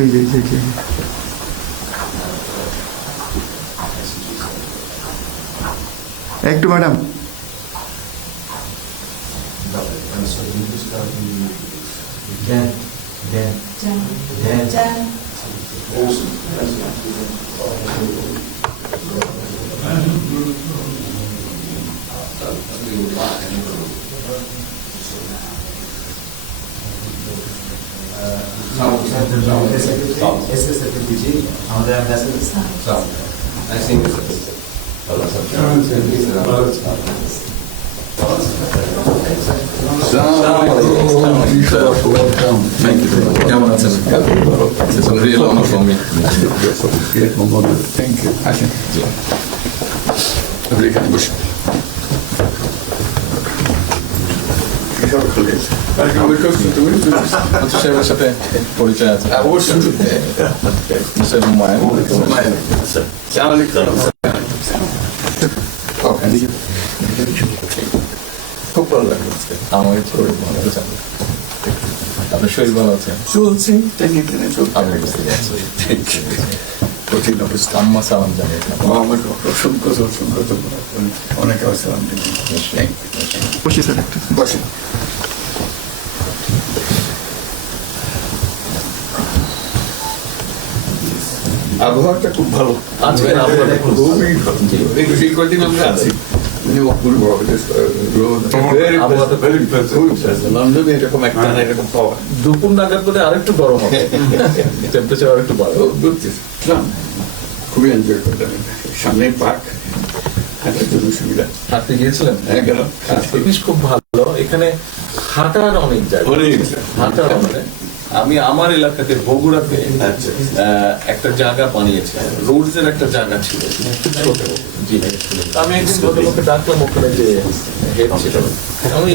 এই যে একটু ম্যাডাম কেমন আছেন? It's a real honor for me. Thank you আসেন আপনি এখানে বসুন। মন্ত্রী সাহেবের সাথে পরিচয় আছে অবশ্যই মিস্টার হুমায়ুন। খুব ভালো লাগলো আজকে। আমার শরীর ভালো আছে। আপনার শরীর ভালো আছে? চলছি টেনে টেনে চলতে আমি বুঝতে পারছি। কঠিন অবস্থা। আম্মা সালাম জানিয়ে আমার অসংখ্য অনেক আসসালাম বসে স্যার একটু বসে আবহাওয়াটা খুব ভালো আজকে আবহাওয়াটা খুব খুবই ভালো এই কদিন আমরা আছি অপূর্ব লন্ডনে এরকম একটা এরকম পাওয়া দুপুর নাগাদ করে আরেকটু গরম হবে, টেম্পারেচার আরেকটু বাড়বে। খুবই এনজয় করলাম সামনে পার্ক হাঁটার জন্য সুবিধা। হাঁটতে গিয়েছিলেন? গেলাম জিনিস খুব ভালো, এখানে হাঁটার অনেক জায়গা, হাঁটার মানে আমি আমার এলাকাতে বগুড়াতে একটা জায়গা বানিয়েছে, রোডস এর একটা জায়গা ছিল ছোট। জি, আমি একদিন ভদ্রলোককে ডাকলাম, ওখানে যে হেড ছিল, আমি